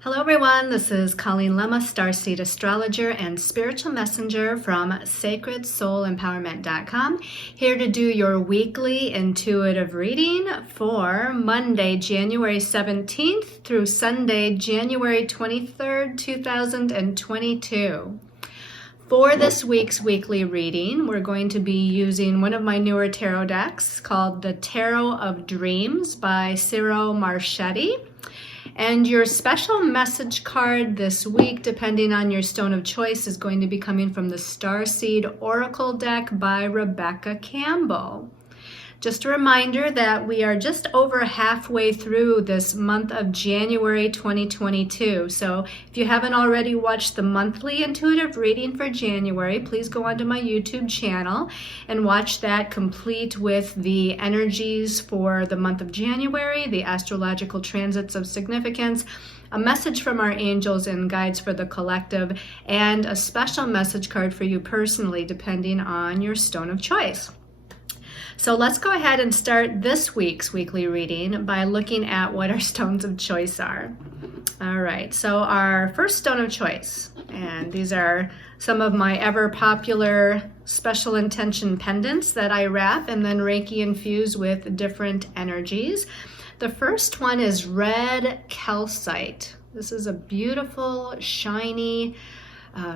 Hello everyone, this is Colleen Lemma, Starseed Astrologer and Spiritual Messenger from SacredSoulEmpowerment.com, here to do your weekly intuitive reading for Monday, January 17th through Sunday, January 23rd, 2022. For this week's weekly reading, we're going to be using one of my newer tarot decks called the Tarot of Dreams by Ciro Marchetti. And your special message card this week, depending on your stone of choice, is going to be coming from the Starseed Oracle deck by Rebecca Campbell. Just a reminder that we are just over halfway through this month of January 2022. So if you haven't already watched the monthly intuitive reading for January, please go onto my YouTube channel and watch that complete with the energies for the month of January, the astrological transits of significance, a message from our angels and guides for the collective, and a special message card for you personally, depending on your stone of choice. So let's go ahead and start this week's weekly reading by looking at what our stones of choice are. All right, so our first stone of choice, and these are some of my ever popular special intention pendants that I wrap and then Reiki infuse with different energies. The first one is red calcite. This is a beautiful, shiny,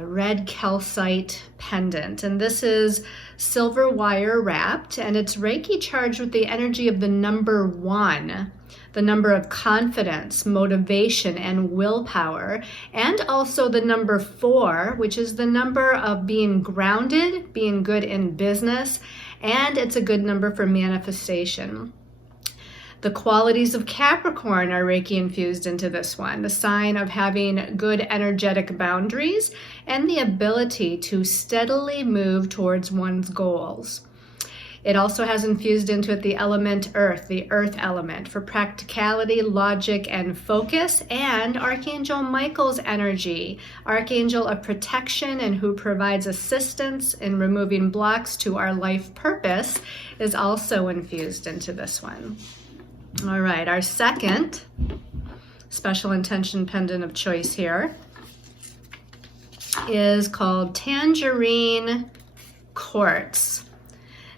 red calcite pendant, and this is silver wire wrapped, and it's Reiki charged with the energy of the number 1, the number of confidence, motivation, and willpower, and also the number 4, which is the number of being grounded, being good in business, and it's a good number for manifestation. The qualities of Capricorn are Reiki infused into this one, the sign of having good energetic boundaries and the ability to steadily move towards one's goals. It also has infused into it the element earth, the earth element, for practicality, logic, and focus, and Archangel Michael's energy, archangel of protection and who provides assistance in removing blocks to our life purpose, is also infused into this one. All right, our second special intention pendant of choice here is called Tangerine Quartz.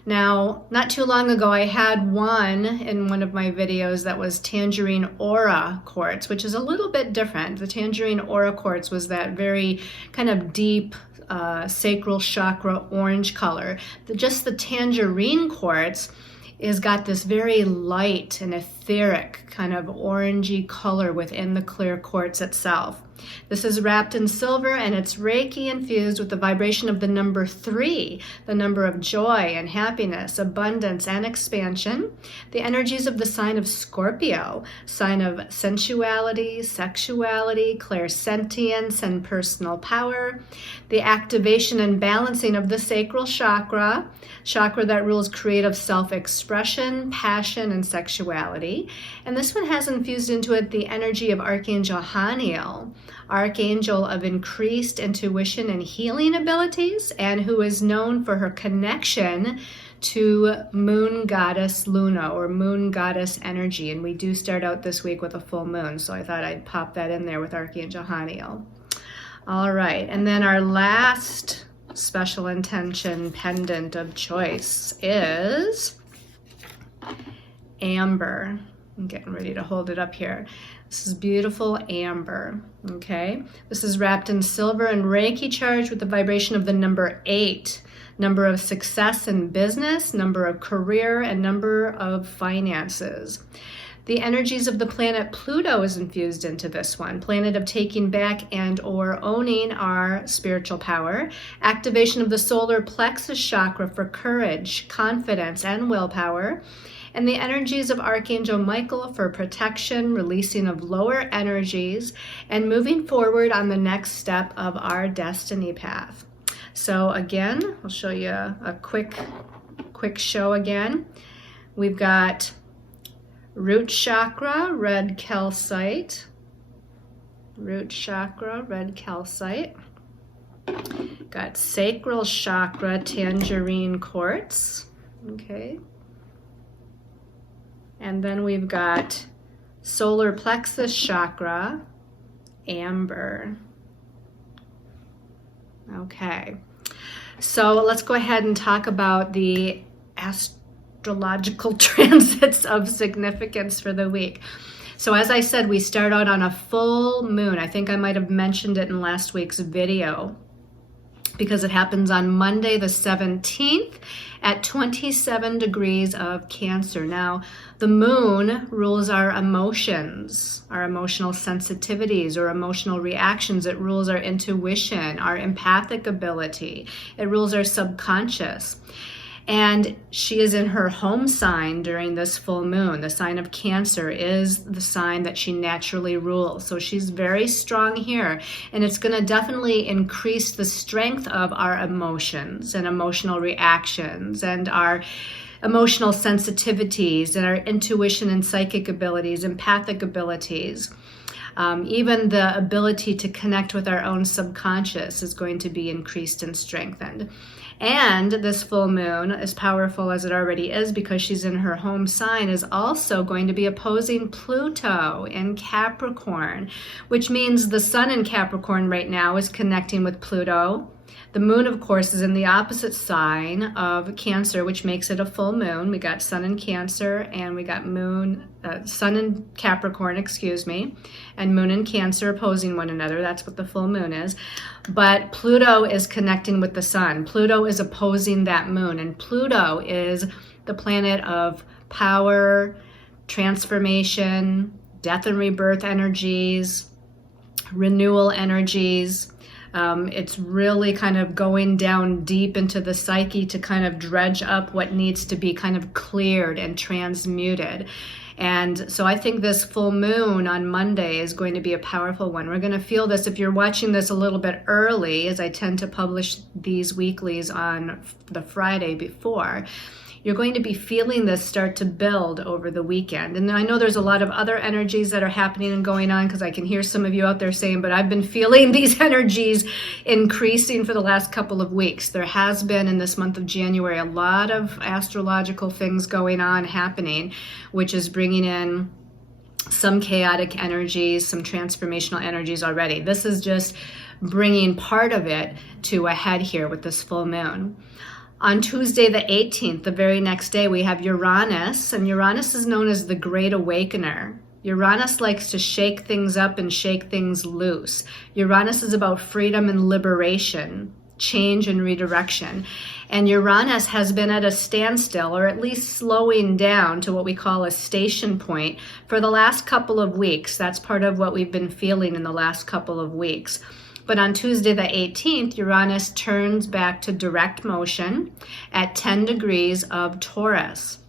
Now, not too long ago, I had one in one of my videos that was Tangerine Aura Quartz, which is a little bit different. The Tangerine Aura Quartz was that very kind of deep sacral chakra orange color. Just the Tangerine Quartz is got this very light and etheric kind of orangey color within the clear quartz itself. This is wrapped in silver and it's Reiki infused with the vibration of the number 3, the number of joy and happiness, abundance and expansion, the energies of the sign of Scorpio, sign of sensuality, sexuality, clairsentience, and personal power, the activation and balancing of the sacral chakra, chakra that rules creative self-expression, passion, and sexuality. And this one has infused into it the energy of Archangel Haniel, archangel of increased intuition and healing abilities, and who is known for her connection to moon goddess Luna, or moon goddess energy. And we do start out this week with a full moon, so I thought I'd pop that in there with Archangel Haniel. All right, and then our last special intention pendant of choice is amber. I'm getting ready to hold it up here. This is beautiful amber, okay? This is wrapped in silver and Reiki charged with the vibration of the number 8, number of success in business, number of career, and number of finances. The energies of the planet Pluto is infused into this one, planet of taking back and or owning our spiritual power, activation of the solar plexus chakra for courage, confidence, and willpower, and the energies of Archangel Michael for protection, releasing of lower energies, and moving forward on the next step of our destiny path. So again, I'll show you a quick show again. We've got root chakra, red calcite. Root chakra, red calcite. Got sacral chakra, tangerine quartz. Okay. And then we've got solar plexus chakra, amber. Okay, so let's go ahead and talk about the astrological transits of significance for the week. So as I said, we start out on a full moon. I think I might have mentioned it in last week's video, because it happens on Monday the 17th at 27 degrees of Cancer. Now, the moon rules our emotions, our emotional sensitivities or emotional reactions. It rules our intuition, our empathic ability. It rules our subconscious. And she is in her home sign during this full moon. The sign of Cancer is the sign that she naturally rules. So she's very strong here. And it's going to definitely increase the strength of our emotions and emotional reactions and our emotional sensitivities and our intuition and psychic abilities, empathic abilities. Even the ability to connect with our own subconscious is going to be increased and strengthened. And this full moon, as powerful as it already is because she's in her home sign, is also going to be opposing Pluto in Capricorn, which means the sun in Capricorn right now is connecting with Pluto. The moon, of course, is in the opposite sign of Cancer, which makes it a full moon. We got sun in Cancer and we got sun in Capricorn, and moon in Cancer opposing one another. That's what the full moon is. But Pluto is connecting with the sun. Pluto is opposing that moon, and Pluto is the planet of power, transformation, death and rebirth energies, renewal energies. It's really kind of going down deep into the psyche to kind of dredge up what needs to be kind of cleared and transmuted. And so I think this full moon on Monday is going to be a powerful one. We're going to feel this if you're watching this a little bit early, as I tend to publish these weeklies on the Friday before. You're going to be feeling this start to build over the weekend. And I know there's a lot of other energies that are happening and going on, because I can hear some of you out there saying, but I've been feeling these energies increasing for the last couple of weeks. There has been in this month of January a lot of astrological things going on, happening, which is bringing in some chaotic energies, some transformational energies already. This is just bringing part of it to a head here with this full moon. On Tuesday the 18th, the very next day, we have Uranus, and Uranus is known as the Great Awakener. Uranus likes to shake things up and shake things loose. Uranus is about freedom and liberation, change and redirection. And Uranus has been at a standstill, or at least slowing down to what we call a station point, for the last couple of weeks. That's part of what we've been feeling in the last couple of weeks. But on Tuesday the 18th, Uranus turns back to direct motion at 10 degrees of Taurus.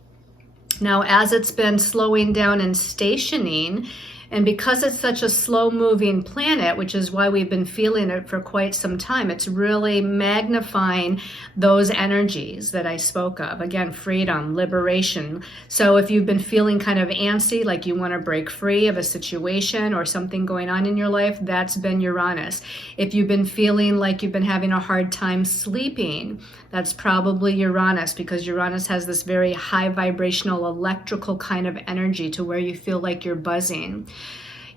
Now, as it's been slowing down and stationing, and because it's such a slow-moving planet, which is why we've been feeling it for quite some time, it's really magnifying those energies that I spoke of. Again, freedom, liberation. So if you've been feeling kind of antsy, like you want to break free of a situation or something going on in your life, that's been Uranus. If you've been feeling like you've been having a hard time sleeping, that's probably Uranus, because Uranus has this very high vibrational electrical kind of energy to where you feel like you're buzzing.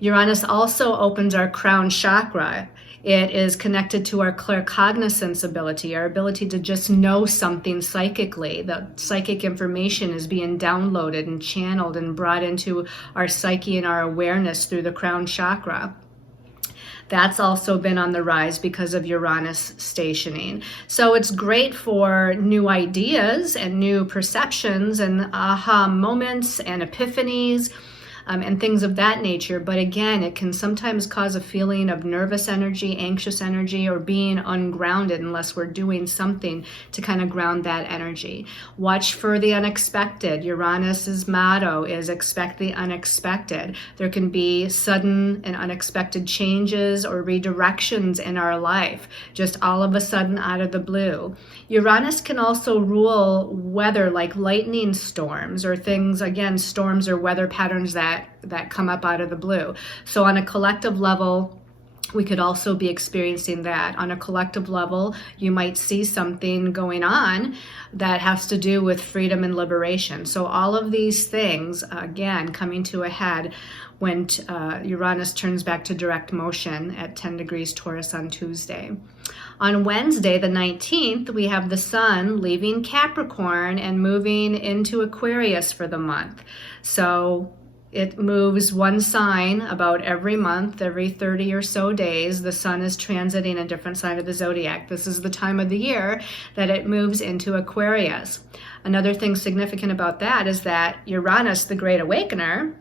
Uranus also opens our crown chakra. It is connected to our claircognizance ability, our ability to just know something psychically. The psychic information is being downloaded and channeled and brought into our psyche and our awareness through the crown chakra. That's also been on the rise because of Uranus stationing. So it's great for new ideas and new perceptions and aha moments and epiphanies, and things of that nature. But again, it can sometimes cause a feeling of nervous energy, anxious energy, or being ungrounded unless we're doing something to kind of ground that energy. Watch for the unexpected. Uranus's motto is expect the unexpected. There can be sudden and unexpected changes or redirections in our life, just all of a sudden out of the blue. Uranus can also rule weather, like lightning storms or things, again, storms or weather patterns that come up out of the blue. So on a collective level, we could also be experiencing that. On a collective level, you might see something going on that has to do with freedom and liberation. So all of these things, again, coming to a head when Uranus turns back to direct motion at 10 degrees Taurus on Tuesday. On Wednesday, the 19th, we have the Sun leaving Capricorn and moving into Aquarius for the month. So it moves one sign about every month, every 30 or so days. The Sun is transiting a different sign of the zodiac. This is the time of the year that it moves into Aquarius. Another thing significant about that is that Uranus, the Great Awakener,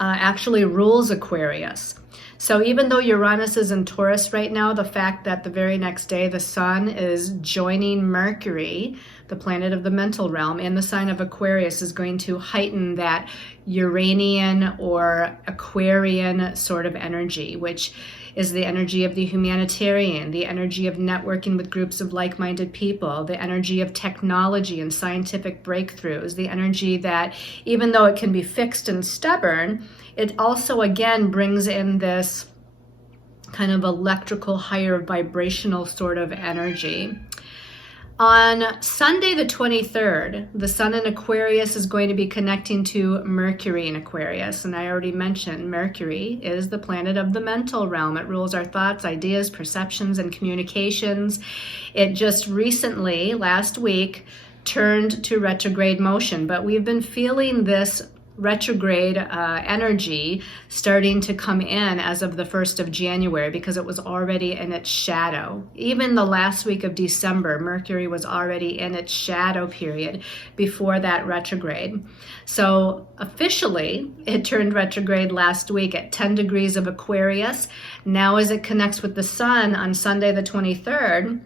actually rules Aquarius. So even though Uranus is in Taurus right now, the fact that the very next day the Sun is joining Mercury, the planet of the mental realm, in the sign of Aquarius is going to heighten that Uranian or Aquarian sort of energy, which is the energy of the humanitarian, the energy of networking with groups of like-minded people, the energy of technology and scientific breakthroughs, the energy that, even though it can be fixed and stubborn, it also again brings in this kind of electrical, higher vibrational sort of energy. On Sunday the 23rd, the Sun in Aquarius is going to be connecting to Mercury in Aquarius. And I already mentioned Mercury is the planet of the mental realm. It rules our thoughts, ideas, perceptions, and communications. It just recently, last week, turned to retrograde motion. But we've been feeling this retrograde energy starting to come in as of the 1st of January because it was already in its shadow. Even the last week of December, Mercury was already in its shadow period before that retrograde. So officially, it turned retrograde last week at 10 degrees of Aquarius. Now as it connects with the Sun on Sunday the 23rd,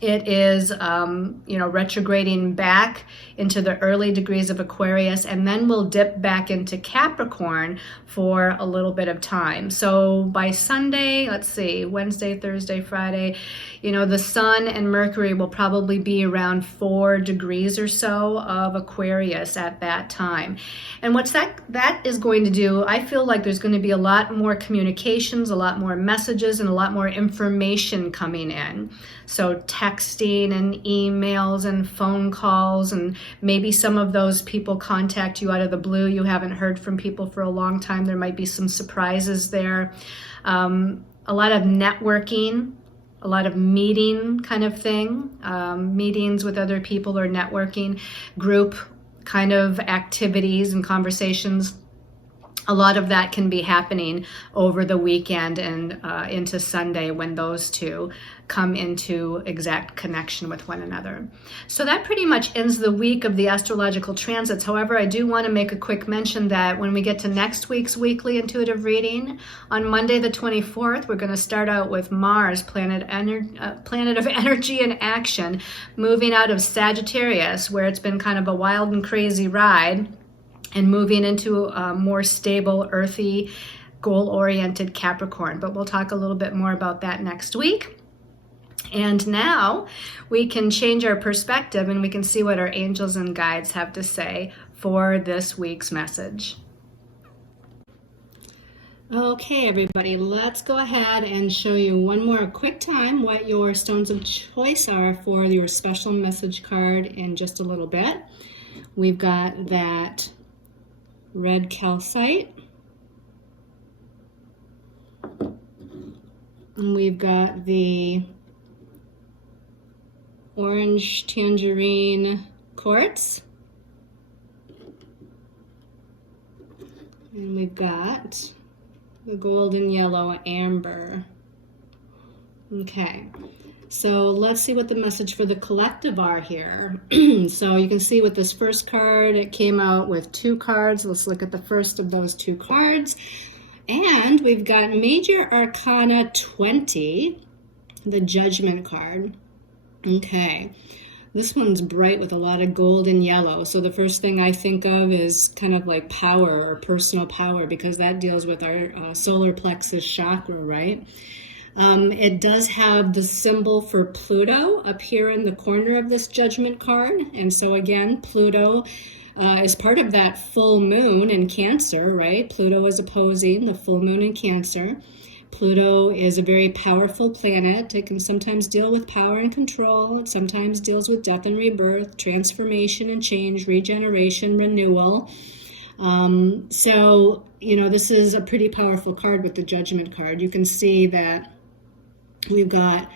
it is, retrograding back into the early degrees of Aquarius, and then we'll dip back into Capricorn for a little bit of time. So by Sunday, let's see, Wednesday, Thursday, Friday, the Sun and Mercury will probably be around 4 degrees or so of Aquarius at that time. And what's that is going to do, I feel like there's going to be a lot more communications, a lot more messages, and a lot more information coming in. So texting and emails and phone calls, and maybe some of those people contact you out of the blue. You haven't heard from people for a long time. There might be some surprises there. A lot of networking, a lot of meeting kind of thing, meetings with other people or networking, group kind of activities and conversations. A lot of that can be happening over the weekend and into Sunday when those two come into exact connection with one another. So that pretty much ends the week of the astrological transits. However, I do want to make a quick mention that when we get to next week's weekly intuitive reading, on Monday the 24th, we're going to start out with Mars, planet of energy and action, moving out of Sagittarius, where it's been kind of a wild and crazy ride, and moving into a more stable, earthy, goal-oriented Capricorn. But we'll talk a little bit more about that next week. And now we can change our perspective and we can see what our angels and guides have to say for this week's message. Okay, everybody, let's go ahead and show you one more quick time what your stones of choice are for your special message card in just a little bit. We've got that red calcite, and we've got the orange tangerine quartz, and we've got the golden yellow amber. Okay, so let's see what the message for the collective are here. So you can see with this first card, it came out with 2 cards. Let's look at the first of those 2 cards. And we've got Major Arcana 20, the Judgment card. Okay, this one's bright with a lot of gold and yellow. So the first thing I think of is kind of like power or personal power, because that deals with our solar plexus chakra, right? It does have the symbol for Pluto up here in the corner of this Judgment card. And so again, Pluto is part of that full moon in Cancer, right? Pluto is opposing the full moon in Cancer. Pluto is a very powerful planet. It can sometimes deal with power and control. It sometimes deals with death and rebirth, transformation and change, regeneration, renewal. So, this is a pretty powerful card with the Judgment card. You can see that we've got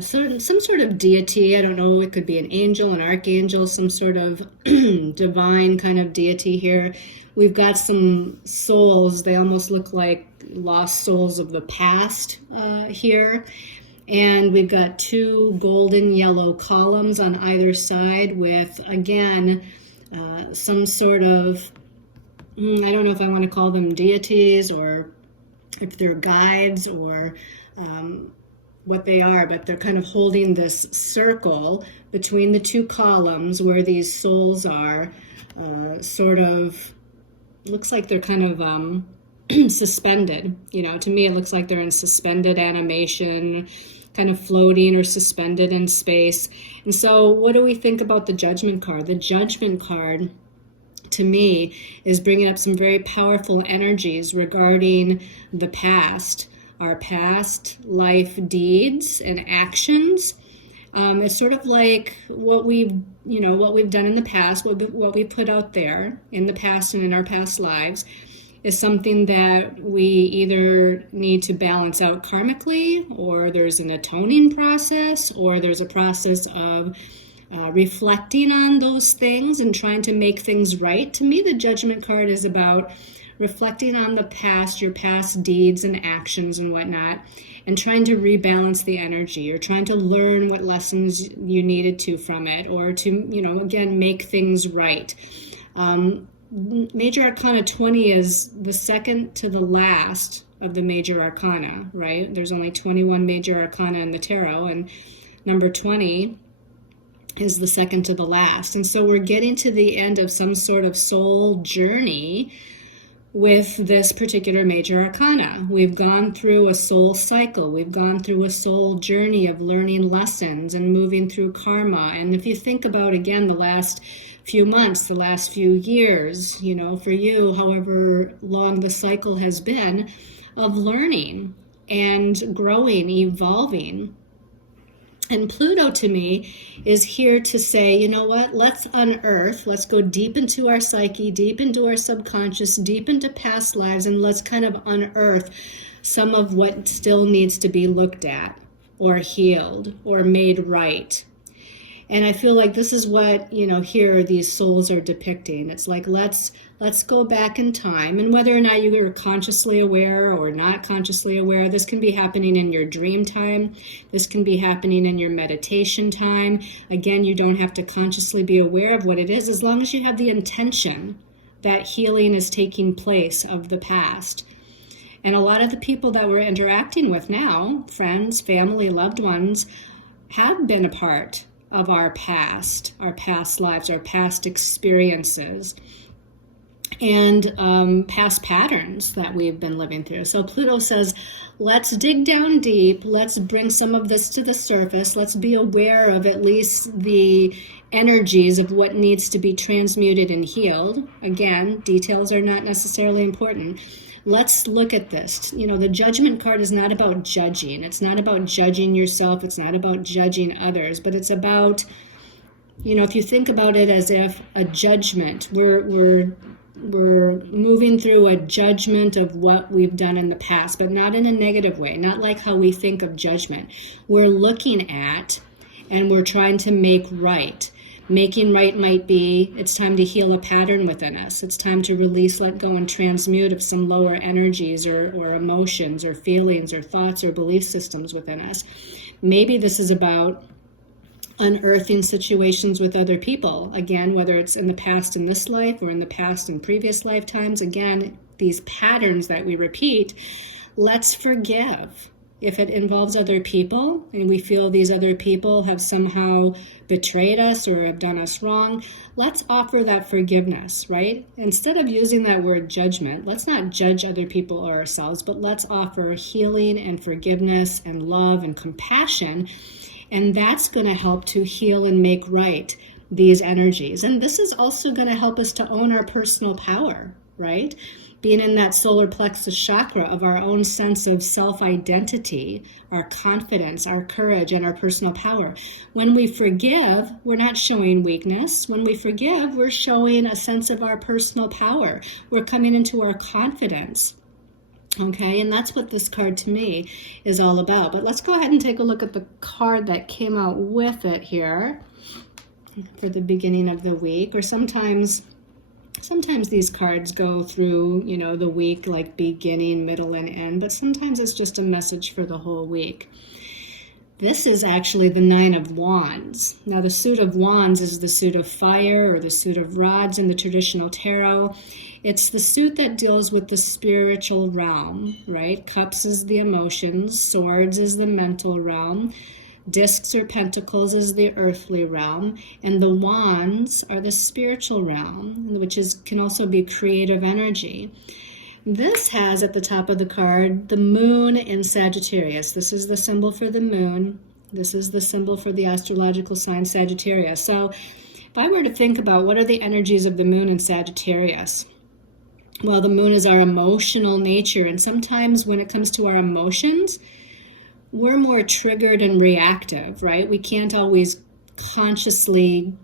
some sort of deity. I don't know, it could be an angel, an archangel, some sort of divine kind of deity here. We've got some souls. They almost look like lost souls of the past here. And we've got two golden yellow columns on either side with, again, some sort of, I don't know if I want to call them deities or if they're guides or what they are, but they're kind of holding this circle between the two columns where these souls are, sort of, looks like they're kind of suspended. To me it looks like they're in suspended animation, kind of floating or suspended in space. And so what do we think about the Judgment card? The Judgment card, to me, is bringing up some very powerful energies regarding the past, our past life deeds and actions. It's sort of like what we've done in the past, what we put out there in the past and in our past lives is something that we either need to balance out karmically, or there's an atoning process, or there's a process of reflecting on those things and trying to make things right. To me, the Judgment card is about reflecting on the past, your past deeds and actions and whatnot, and trying to rebalance the energy, or trying to learn what lessons you needed to from it, or to, again, make things right. Major Arcana 20 is the second to the last of the Major Arcana, right? There's only 21 Major Arcana in the tarot, and number 20 is the second to the last. And so we're getting to the end of some sort of soul journey with this particular Major Arcana. We've gone through a soul cycle. We've gone through a soul journey of learning lessons and moving through karma. And if you think about, again, the last few months, the last few years, for you, however long the cycle has been of learning and growing, evolving. And Pluto, to me, is here to say, you know what, let's unearth, let's go deep into our psyche, deep into our subconscious, deep into past lives, and let's kind of unearth some of what still needs to be looked at or healed or made right. And I feel like this is what, here these souls are depicting. It's like, let's go back in time. And whether or not you are consciously aware or not consciously aware, this can be happening in your dream time. This can be happening in your meditation time. Again, you don't have to consciously be aware of what it is, as long as you have the intention that healing is taking place of the past. And a lot of the people that we're interacting with now, friends, family, loved ones, have been a part of our past lives, our past experiences, and past patterns that we've been living through. So Pluto says, let's dig down deep. Let's bring some of this to the surface. Let's be aware of at least the energies of what needs to be transmuted and healed. Again, details are not necessarily important. Let's look at this. The Judgment card is not about judging. It's not about judging yourself. It's not about judging others. But it's about, if you think about it as if a judgment, we're moving through a judgment of what we've done in the past, but not in a negative way, not like how we think of judgment. We're looking at and we're trying to make right. Making right might be, it's time to heal a pattern within us. It's time to release, let go, and transmute of some lower energies or emotions or feelings or thoughts or belief systems within us. Maybe this is about unearthing situations with other people. Again, whether it's in the past in this life or in the past in previous lifetimes. Again, these patterns that we repeat, let's forgive. If it involves other people and we feel these other people have somehow betrayed us or have done us wrong, let's offer that forgiveness, right? Instead of using that word judgment, let's not judge other people or ourselves, but let's offer healing and forgiveness and love and compassion. And that's going to help to heal and make right these energies. And this is also going to help us to own our personal power, right? being in that solar plexus chakra of our own sense of self-identity, our confidence, our courage, and our personal power. When we forgive, we're not showing weakness. When we forgive, we're showing a sense of our personal power. We're coming into our confidence. Okay, and that's what this card to me is all about. But let's go ahead and take a look at the card that came out with it here for the beginning of the week. Or sometimes these cards go through, the week, like beginning, middle, and end, but sometimes it's just a message for the whole week. This is actually the Nine of Wands. Now, the suit of wands is the suit of fire or the suit of rods in the traditional tarot. It's the suit that deals with the spiritual realm, right? Cups is the emotions, swords is the mental realm, discs or pentacles is the earthly realm, and the wands are the spiritual realm, which can also be creative energy. This has at the top of the card the moon in Sagittarius. This is the symbol for the moon. This is the symbol for the astrological sign Sagittarius. So if I were to think about what are the energies of the moon in Sagittarius, well, the moon is our emotional nature, and sometimes when it comes to our emotions, we're more triggered and reactive, right? We can't always consciously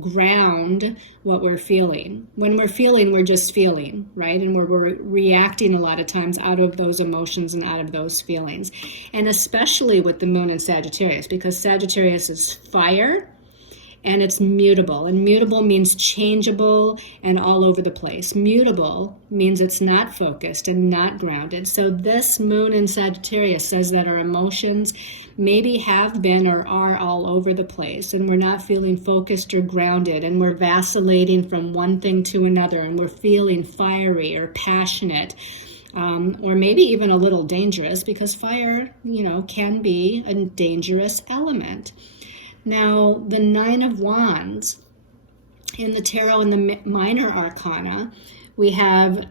ground what we're feeling. When we're feeling, we're just feeling, right? And we're reacting a lot of times out of those emotions and out of those feelings. And especially with the moon in Sagittarius, because Sagittarius is fire, and it's mutable. And mutable means changeable and all over the place. Mutable means it's not focused and not grounded. So this moon in Sagittarius says that our emotions maybe have been or are all over the place, and we're not feeling focused or grounded, and we're vacillating from one thing to another, and we're feeling fiery or passionate, or maybe even a little dangerous, because fire, can be a dangerous element. Now, the Nine of Wands in the tarot and the minor arcana, we have,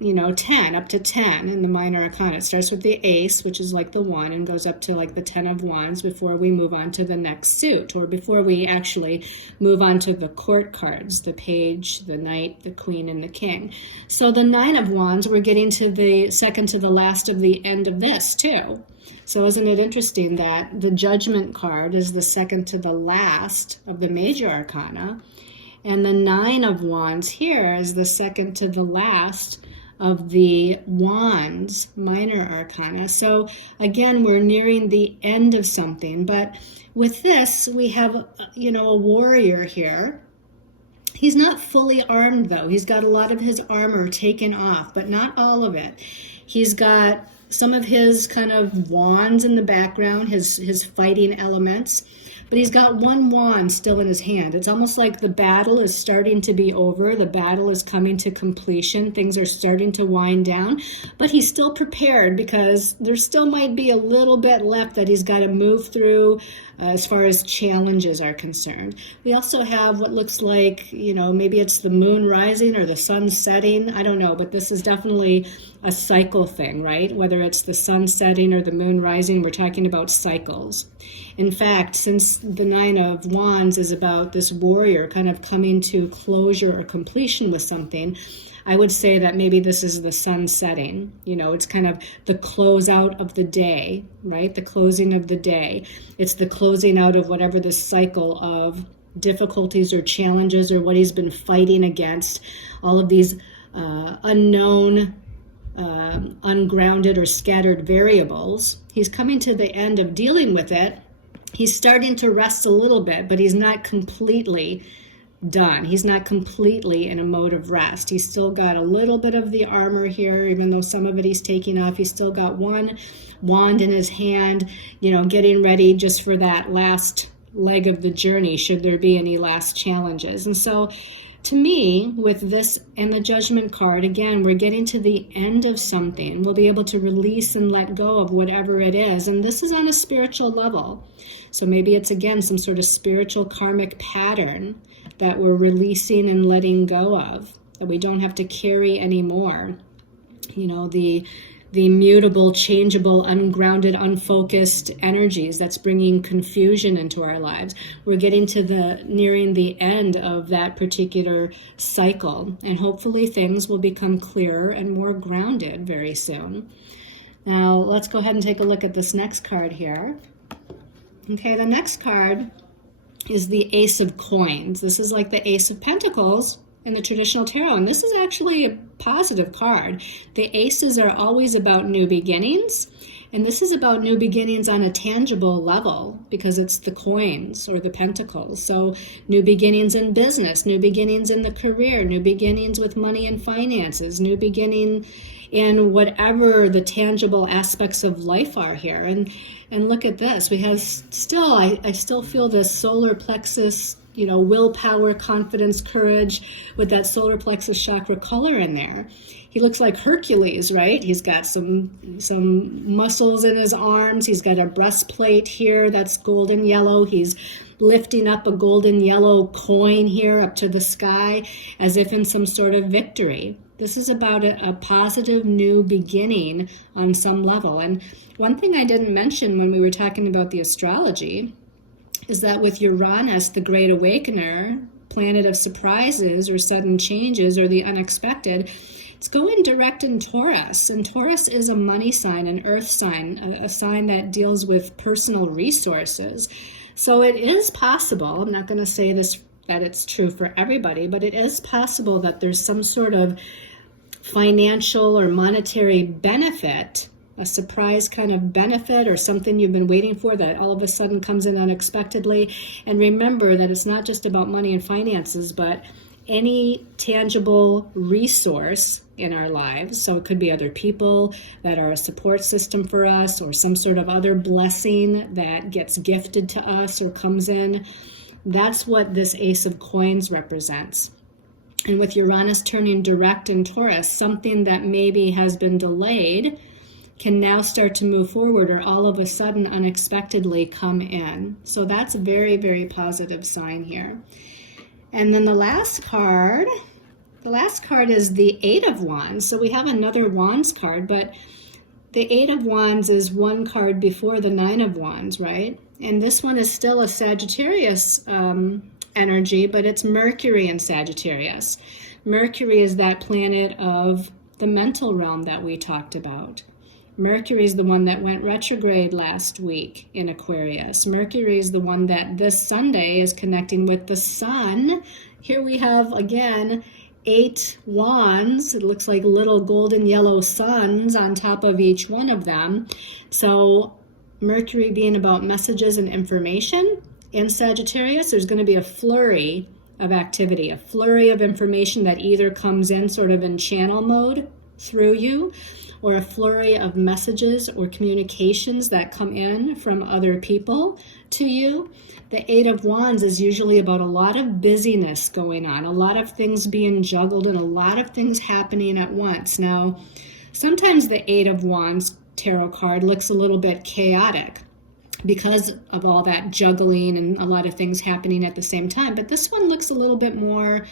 10, up to 10 in the minor arcana. It starts with the ace, which is like the 1, and goes up to like the 10 of wands before we move on to the next suit, or before we actually move on to the court cards, the page, the knight, the queen, and the king. So the 9 of wands, we're getting to the second to the last of the end of this too. So isn't it interesting that the Judgment card is the second to the last of the major arcana, and the 9 of wands here is the second to the last of the wands minor arcana. So again, we're nearing the end of something, but with this, we have, a warrior here. He's not fully armed though. He's got a lot of his armor taken off, but not all of it. He's got some of his kind of wands in the background, his fighting elements, but he's got one wand still in his hand. It's almost like the battle is starting to be over. The battle is coming to completion. Things are starting to wind down, but he's still prepared because there still might be a little bit left that he's got to move through as far as challenges are concerned. We also have what looks like, maybe it's the moon rising or the sun setting. I don't know, but this is definitely a cycle thing, right? Whether it's the sun setting or the moon rising, we're talking about cycles. In fact, since the 9 of wands is about this warrior kind of coming to closure or completion with something, I would say that maybe this is the sun setting. It's kind of the close out of the day, right? The closing of the day. It's the closing out of whatever this cycle of difficulties or challenges or what he's been fighting against, all of these unknown, ungrounded or scattered variables. He's coming to the end of dealing with it. He's starting to rest a little bit, but he's not completely done. He's not completely in a mode of rest. He's still got a little bit of the armor here, even though some of it he's taking off. He's still got one wand in his hand, getting ready just for that last leg of the journey, should there be any last challenges. And so to me, with this and the Judgment card, again, we're getting to the end of something. We'll be able to release and let go of whatever it is. And this is on a spiritual level. So maybe it's, again, some sort of spiritual karmic pattern that we're releasing and letting go of, that we don't have to carry anymore. The the mutable, changeable, ungrounded, unfocused energies that's bringing confusion into our lives. We're getting to nearing the end of that particular cycle, and hopefully things will become clearer and more grounded very soon. Now, let's go ahead and take a look at this next card here. Okay, the next card is the Ace of Coins. This is like the Ace of Pentacles in the traditional tarot, and this is actually a positive card. The aces are always about new beginnings, and this is about new beginnings on a tangible level because it's the coins or the pentacles. So new beginnings in business, new beginnings in the career, new beginnings with money and finances, new beginning in whatever the tangible aspects of life are here. And look at this. We have still, I still feel this solar plexus, willpower, confidence, courage with that solar plexus chakra color in there. He looks like Hercules, right? He's got some muscles in his arms. He's got a breastplate here that's golden yellow. He's lifting up a golden yellow coin here up to the sky as if in some sort of victory. This is about a positive new beginning on some level. And one thing I didn't mention when we were talking about the astrology is that with Uranus, the Great Awakener, planet of surprises or sudden changes or the unexpected, it's going direct in Taurus. And Taurus is a money sign, an earth sign, a sign that deals with personal resources. So it is possible, I'm not going to say this that it's true for everybody, but it is possible that there's some sort of financial or monetary benefit, a surprise kind of benefit or something you've been waiting for that all of a sudden comes in unexpectedly. And remember that it's not just about money and finances, but any tangible resource in our lives. So it could be other people that are a support system for us or some sort of other blessing that gets gifted to us or comes in. That's what this Ace of Coins represents. And with Uranus turning direct in Taurus, something that maybe has been delayed can now start to move forward or all of a sudden unexpectedly come in. So that's a very, very positive sign here. And then the last card is the Eight of Wands. So we have another Wands card, but the Eight of Wands is one card before the Nine of Wands, right? And this one is still a Sagittarius energy, but it's Mercury in Sagittarius. Mercury is that planet of the mental realm that we talked about. Mercury is the one that went retrograde last week in Aquarius. Mercury is the one that this Sunday is connecting with the sun. Here we have, again, 8 wands. It looks like little golden yellow suns on top of each one of them. So Mercury being about messages and information. In Sagittarius, there's going to be a flurry of activity, a flurry of information that either comes in sort of in channel mode through you, or a flurry of messages or communications that come in from other people to you. The Eight of Wands is usually about a lot of busyness going on, a lot of things being juggled, and a lot of things happening at once. Now, sometimes the Eight of Wands tarot card looks a little bit chaotic because of all that juggling and a lot of things happening at the same time. But this one looks a little bit more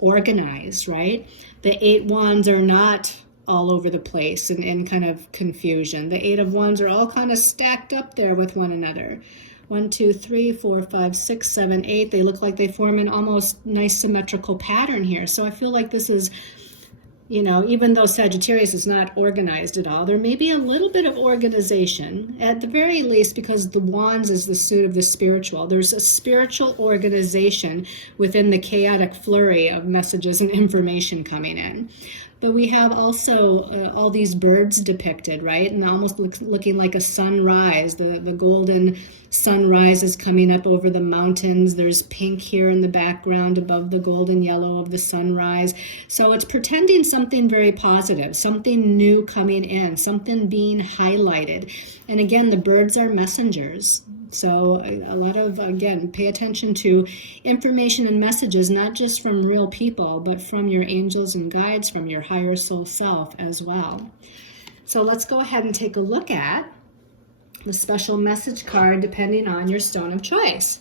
organized, right? The 8 wands are not all over the place and in kind of confusion. The 8 of wands are all kind of stacked up there with one another. 1, 2, 3, 4, 5, 6, 7, 8. They look like they form an almost nice symmetrical pattern here. So I feel like this is, even though Sagittarius is not organized at all, there may be a little bit of organization, at the very least, because the wands is the suit of the spiritual. There's a spiritual organization within the chaotic flurry of messages and information coming in. But we have also all these birds depicted, right? And almost looking like a sunrise. The golden sunrise is coming up over the mountains. There's pink here in the background above the golden yellow of the sunrise. So it's pretending something very positive, something new coming in, something being highlighted. And again, the birds are messengers. So a lot of, again, pay attention to information and messages, not just from real people, but from your angels and guides, from your higher soul self as well. So let's go ahead and take a look at the special message card depending on your stone of choice.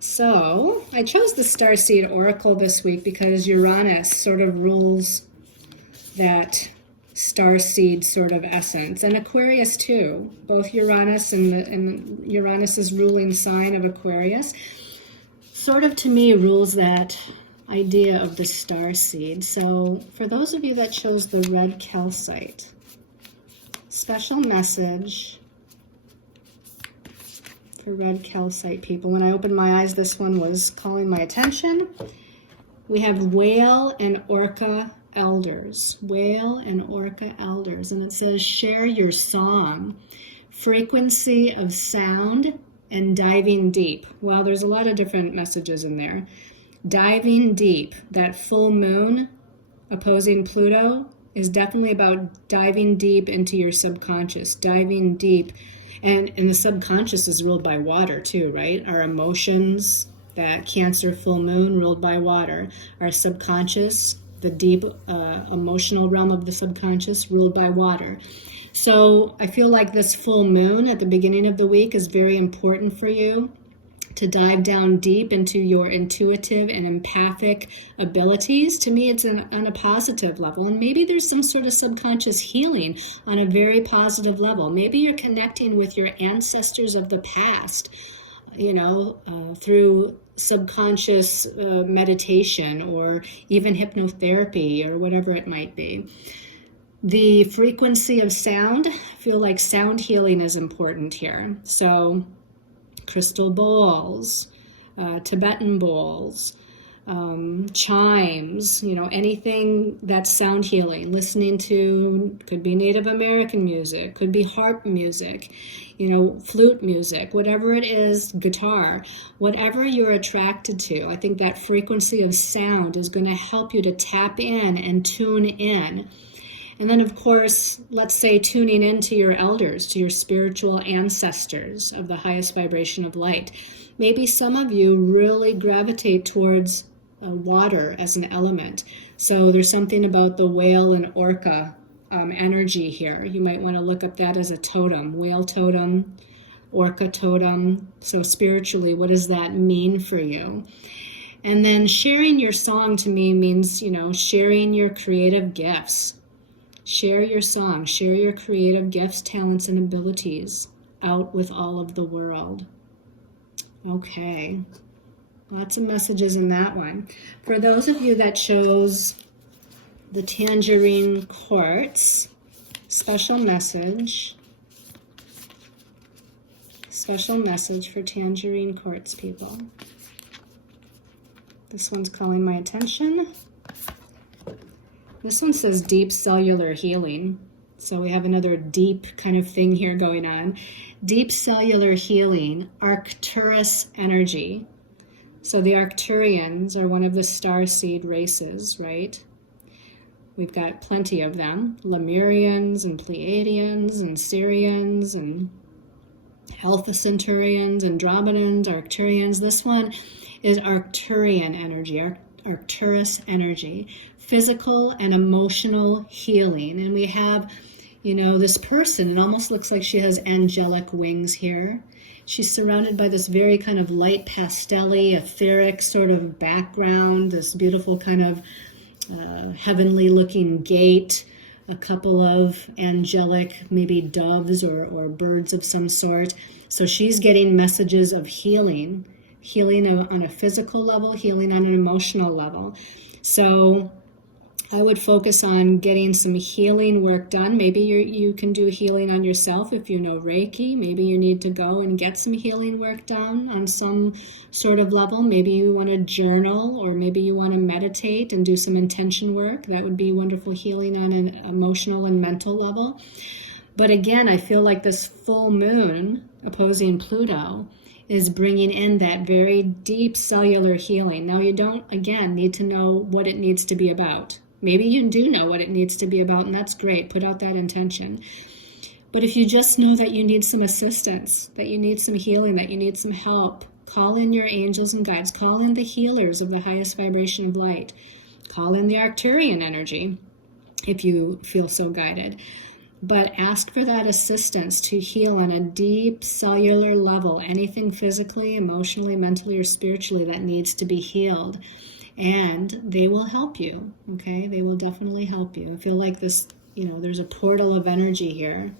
So I chose the Starseed Oracle this week because Uranus sort of rules that starseed sort of essence. And Aquarius too. Both Uranus and Uranus's ruling sign of Aquarius sort of to me rules that idea of the starseed. So for those of you that chose the red calcite, special message for red calcite people. When I opened my eyes, this one was calling my attention. We have whale and orca elders. Whale and orca elders. And it says, share your song, frequency of sound, and diving deep. Well, there's a lot of different messages in there. Diving deep. That full moon opposing Pluto is definitely about diving deep into your subconscious. Diving deep. And the subconscious is ruled by water too, right? Our emotions, that Cancer full moon ruled by water. Our subconscious, the deep emotional realm of the subconscious ruled by water. So I feel like this full moon at the beginning of the week is very important for you to dive down deep into your intuitive and empathic abilities. To me, it's on a positive level. And maybe there's some sort of subconscious healing on a very positive level. Maybe you're connecting with your ancestors of the past, through subconscious meditation or even hypnotherapy or whatever it might be. The frequency of sound, I feel like sound healing is important here. So crystal bowls, Tibetan bowls, chimes, anything that's sound healing. Listening to, could be Native American music, could be harp music, flute music, whatever it is, guitar, whatever you're attracted to. I think that frequency of sound is going to help you to tap in and tune in. And then, of course, let's say tuning into your elders, to your spiritual ancestors of the highest vibration of light. Maybe some of you really gravitate towards water as an element. So there's something about the whale and orca energy here. You might want to look up that as a totem, whale totem, orca totem. So spiritually, what does that mean for you? And then sharing your song to me means, sharing your creative gifts. Share your song, share your creative gifts, talents, and abilities out with all of the world. Okay, lots of messages in that one. For those of you that chose the tangerine quartz, special message for tangerine quartz people. This one's calling my attention. This one says deep cellular healing. So we have another deep kind of thing here going on. Deep cellular healing, Arcturus energy. So the Arcturians are one of the starseed races, right? We've got plenty of them. Lemurians and Pleiadians and Syrians and Alpha Centaurians, Andromedans, Arcturians. This one is Arcturian energy, Arcturus energy. Physical and emotional healing. And we have, this person, it almost looks like she has angelic wings here. She's surrounded by this very kind of light pastel-y, etheric sort of background, this beautiful kind of heavenly looking gate, a couple of angelic, maybe doves or birds of some sort. So she's getting messages of healing on a physical level, healing on an emotional level. So I would focus on getting some healing work done. Maybe you can do healing on yourself if you know Reiki. Maybe you need to go and get some healing work done on some sort of level. Maybe you want to journal, or maybe you want to meditate and do some intention work. That would be wonderful healing on an emotional and mental level. But again, I feel like this full moon opposing Pluto is bringing in that very deep cellular healing. Now, you don't, again, need to know what it needs to be about. Maybe you do know what it needs to be about, and that's great. Put out that intention. But if you just know that you need some assistance, that you need some healing, that you need some help, call in your angels and guides. Call in the healers of the highest vibration of light. Call in the Arcturian energy if you feel so guided. But ask for that assistance to heal on a deep cellular level, anything physically, emotionally, mentally, or spiritually that needs to be healed. And they will help you, okay? They will definitely help you. I feel like this there's a portal of energy here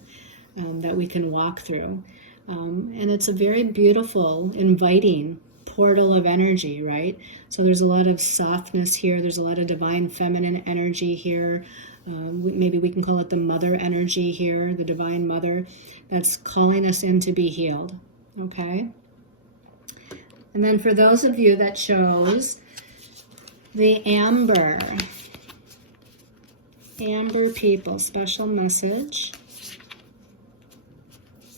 that we can walk through. And it's a very beautiful, inviting portal of energy, right? So there's a lot of softness here. There's a lot of divine feminine energy here. Maybe we can call it the mother energy here, the divine mother, that's calling us in to be healed, okay? And then for those of you that chose the amber people, special message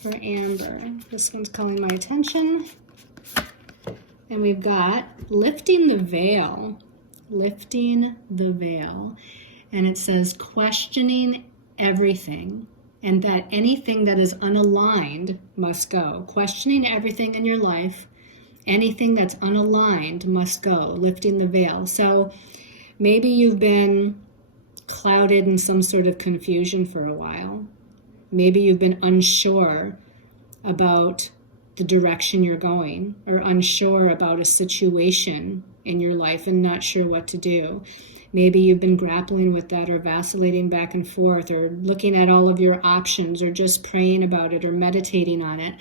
for amber. This one's calling my attention. And we've got lifting the veil, and it says questioning everything, and that anything that is unaligned must go. Questioning everything in your life, anything that's unaligned must go, lifting the veil. So maybe you've been clouded in some sort of confusion for a while. Maybe you've been unsure about the direction you're going, or unsure about a situation in your life and not sure what to do. Maybe you've been grappling with that, or vacillating back and forth, or looking at all of your options, or just praying about it, or meditating on it.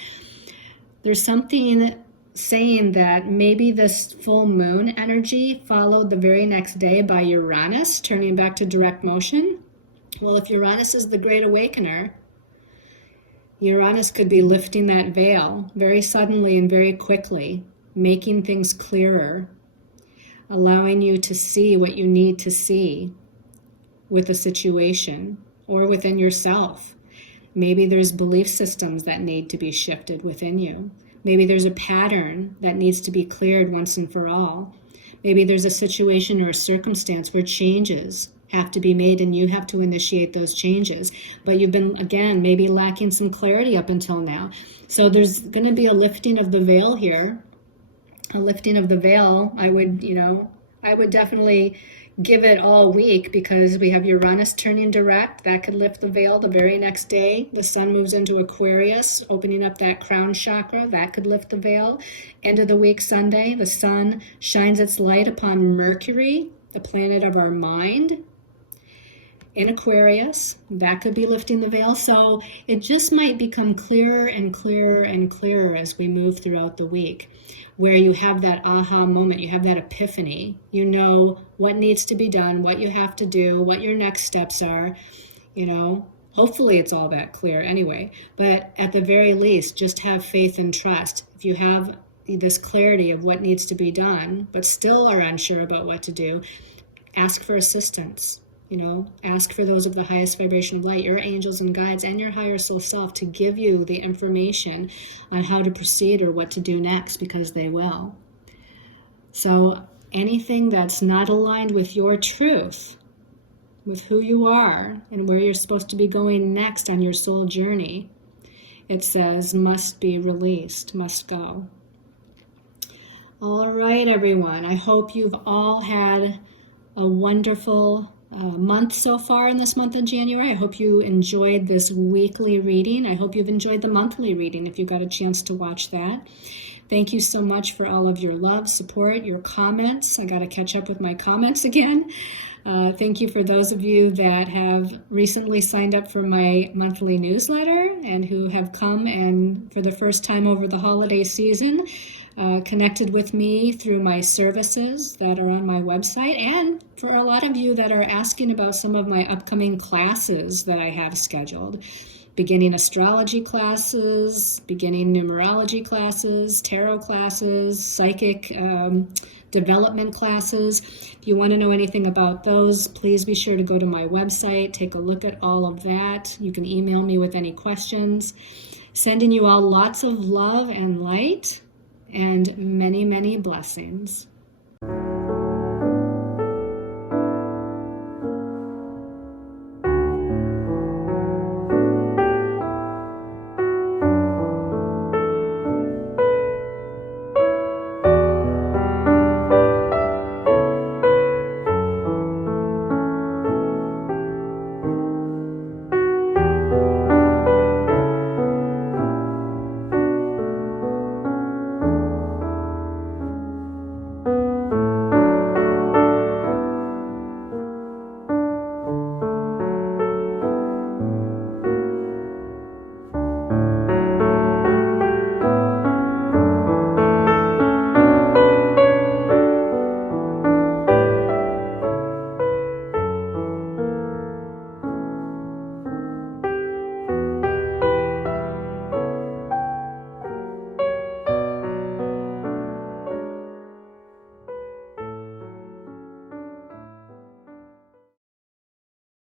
There's something saying that maybe this full moon energy followed the very next day by Uranus turning back to direct motion. Well, if Uranus is the Great Awakener, Uranus could be lifting that veil very suddenly and very quickly, making things clearer, allowing you to see what you need to see with a situation or within yourself. Maybe there's belief systems that need to be shifted within you. Maybe there's a pattern that needs to be cleared once and for all. Maybe there's a situation or a circumstance where changes have to be made and you have to initiate those changes. But you've been, again, maybe lacking some clarity up until now. So there's going to be a lifting of the veil here. A lifting of the veil, I would definitely give it all week, because we have Uranus turning direct. That could lift the veil the very next day. The sun moves into Aquarius, opening up that crown chakra. That could lift the veil. End of the week, Sunday, the sun shines its light upon Mercury, the planet of our mind, in Aquarius. That could be lifting the veil. So it just might become clearer and clearer and clearer as we move throughout the week, where you have that aha moment, you have that epiphany. You know what needs to be done, what you have to do, what your next steps are. Hopefully it's all that clear anyway. But at the very least, just have faith and trust. If you have this clarity of what needs to be done, but still are unsure about what to do, ask for assistance. Ask for those of the highest vibration of light, your angels and guides, and your higher soul self, to give you the information on how to proceed or what to do next, because they will. So anything that's not aligned with your truth, with who you are and where you're supposed to be going next on your soul journey, it says must be released, must go. All right, everyone. I hope you've all had a wonderful month so far in this month of January. I hope you enjoyed this weekly reading. I hope you've enjoyed the monthly reading if you got a chance to watch that. Thank you so much for all of your love, support, your comments. I got to catch up with my comments again. Thank you for those of you that have recently signed up for my monthly newsletter and who have come and for the first time over the holiday season connected with me through my services that are on my website, and for a lot of you that are asking about some of my upcoming classes that I have scheduled. Beginning astrology classes, beginning numerology classes, tarot classes, psychic development classes. If you want to know anything about those, please be sure to go to my website, take a look at all of that. You can email me with any questions. Sending you all lots of love and light, and many, many blessings.